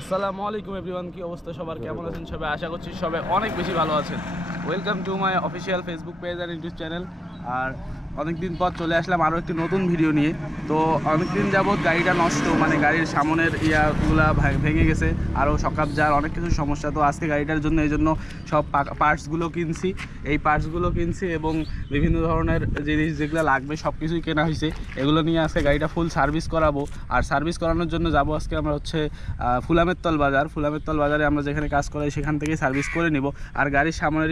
আসসালামু আলাইকুম এভরিওয়ান, কি অবস্থা সবার, কেমন আছেন সবাই? আশা করছি সবাই অনেক বেশি ভালো আছেন। Welcome to my official Facebook page আর ইউটিউব চ্যানেল। আর অনেকদিন পর চলে আসলাম আরও একটি নতুন ভিডিও নিয়ে। তো অনেকদিন যাবৎ গাড়িটা নষ্ট, মানে গাড়ির সামনের ইয়াগুলা ভেঙে গেছে, আরও সকাপ যার অনেক কিছু সমস্যা। তো আজকে গাড়িটার জন্য এই জন্য সব পার্টসগুলো কিনছি, এবং বিভিন্ন ধরনের জিনিস যেগুলো লাগবে সব কিছুই কেনা হয়েছে। এগুলো নিয়ে আজকে গাড়িটা ফুল সার্ভিস করাবো। আর সার্ভিস করানোর জন্য যাবো আজকে আমরা ফুলামেরতল বাজারে আমরা যেখানে কাজ করাই সেখান থেকেই সার্ভিস করে নিব। আর গাড়ির সামনের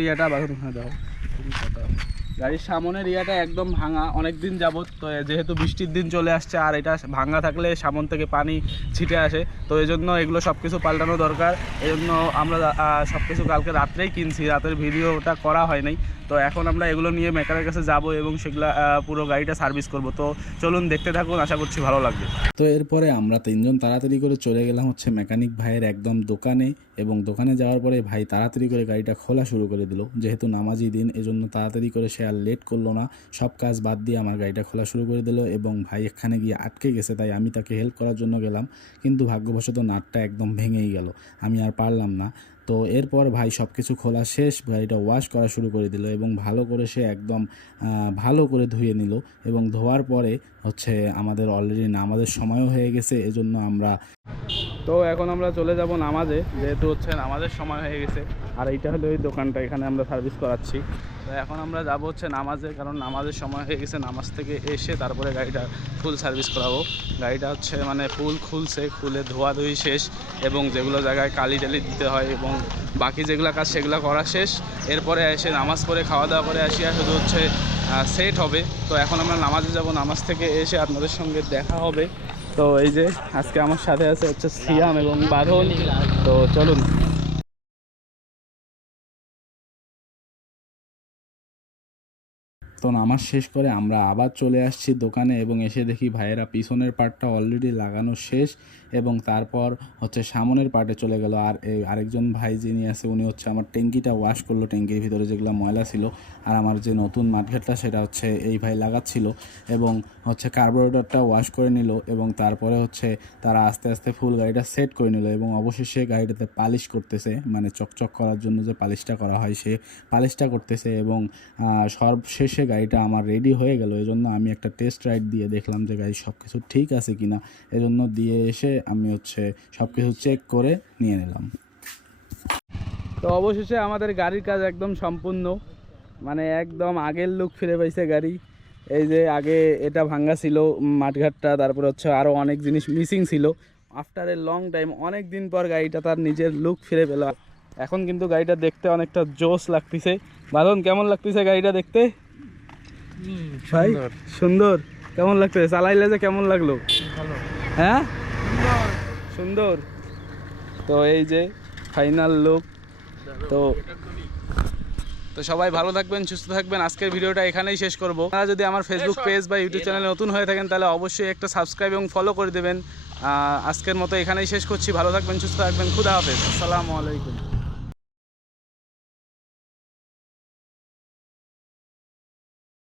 ইয়াটা একদম ভাঙা, অনেক দিন যাবত। তো যেহেতু বৃষ্টির দিন চলে আসছে আর এটা ভাঙা থাকলে সামন থেকে পানি ছিটে আসে, তো এই জন্য এগুলো সব কিছু পাল্টানো দরকার। এই জন্য আমরা সব কিছু কালকে রাত্রেই কিনছি, রাতের ভিডিওটা করা হয় নাই। তো এখন আমরা এগুলো নিয়ে মেকারের কাছে যাব এবং সেগুলা পুরো গাড়িটা সার্ভিস করব। তো চলুন দেখতে থাকুন, আশা করছি ভালো লাগবে। তো এরপরে আমরা তিনজন তাড়াতাড়ি করে চলে গেলাম মেকানিক ভাইয়ের একদম দোকানে, এবং দোকানে যাওয়ার পরে ভাই তাড়াতাড়ি করে গাড়িটা খোলা শুরু করে দিল। যেহেতু নামাজি দিন, এজন্য তাড়াতাড়ি করে সে আর লেট করলো না, সব কাজ বাদ দিয়ে আমার গাড়িটা খোলা শুরু করে দিল। এবং ভাই এখানে গিয়ে আটকে গেছে, তাই আমি তাকে হেল্প করার জন্য গেলাম, কিন্তু ভাগ্যবশত নাটটা একদম ভেঙেই গেল, আমি আর পারলাম না। তো এরপর ভাই সব কিছু খোলা শেষ, গাড়িটা ওয়াশ করা শুরু করে দিল এবং ভালো করে সে একদম ভালো করে ধুয়ে নিল। এবং ধোয়ার পরে আমাদের অলরেডি নামাজের সময়ও হয়ে গেছে, এজন্য এখন আমরা চলে যাব নামাজে, যেহেতু নামাজের সময় হয়ে গেছে। আর এইটা হলো ওই দোকানটা, এখানে আমরা সার্ভিস করাচ্ছি। তো এখন আমরা যাব নামাজে, কারণ নামাজের সময় হয়ে গেছে। নামাজ থেকে এসে তারপরে গাড়িটা ফুল সার্ভিস করাবো। গাড়িটা ফুল খুলে ধোয়াধুয়ি শেষ, এবং যেগুলো জায়গায় কালি টালি দিতে হয় এবং বাকি যেগুলো কাজ সেগুলো করা শেষ। এরপরে এসে নামাজ পড়ে খাওয়া দাওয়া করে আসিয়া শুধু সেট হবে। তো এখন আমরা নামাজে যাব, নামাজ থেকে এসে আপনাদের সঙ্গে দেখা হবে। তো এই যে আজকে আমার সাথে আছে সিয়াম এবং বাঁধন। তো চলুন। তো নামাজ শেষ করে আমরা আবার চলে আসছি দোকানে, এবং এসে দেখি ভাইয়েরা পিছনের পার্টটা অলরেডি লাগানো শেষ, এবং তারপর সামনের পার্টে চলে গেল। আর আরেকজন ভাই যিনি আছে উনি আমার ট্যাঙ্কিটা ওয়াশ করলো, ট্যাঙ্কির ভিতরে যেগুলো ময়লা ছিল। আর আমার যে নতুন মাঠঘাটটা সেটা এই ভাই লাগাচ্ছিল, এবং কার্বোরেটরটা ওয়াশ করে নিল, এবং তারপরে তারা আস্তে আস্তে ফুল গাড়িটা সেট করে নিল। এবং অবশেষে গাড়িটাতে পালিশ করতেছে, মানে চকচক করার জন্য যে পালিশটা করা হয় সে পালিশটা করতেছে। এবং সর্বশেষে গাড়িটা আমার রেডি হয়ে গেল। এজন্য আমি একটা টেস্ট রাইড দিয়ে দেখলাম যে গাড়ি সব কিছু ঠিক আছে কিনা। এজন্য দিয়ে এসে আমি সব কিছু চেক করে নিয়ে নিলাম। তো অবশেষে আমাদের গাড়ির কাজ একদম সম্পূর্ণ, মানে একদম আগের লুক ফিরে পাইছে গাড়ি। এই যে আগে এটা ভাঙ্গা ছিল মাঠঘাটটা, তারপরে আরও অনেক জিনিস মিসিং ছিল। আফটার এ লং টাইম, অনেক দিন পর গাড়িটা তার নিজের লুক ফিরে পেল। এখন কিন্তু গাড়িটা দেখতে অনেকটা জোস লাগতেছে। বাঁধন, কেমন লাগতেছে গাড়িটা দেখতে? ভাই সুন্দর। কেমন লাগতেছে চালাইলে, যে কেমন লাগলো? হ্যাঁ, সুন্দর। তো এই যে ফাইনাল লুক। তো সবাই ভালো থাকবেন, সুস্থ থাকবেন। আজকের ভিডিওটা এখানেই শেষ করব। আপনারা যদি আমার ফেসবুক পেজ বা ইউটিউব চ্যানেলে নতুন হয়ে থাকেন তাহলে অবশ্যই একটা সাবস্ক্রাইব এবং ফলো করে দেবেন। আজকের মতো এখানেই শেষ করছি। ভালো থাকবেন, সুস্থ থাকবেন। খুদা হাফেজ, আসসালামু আলাইকুম।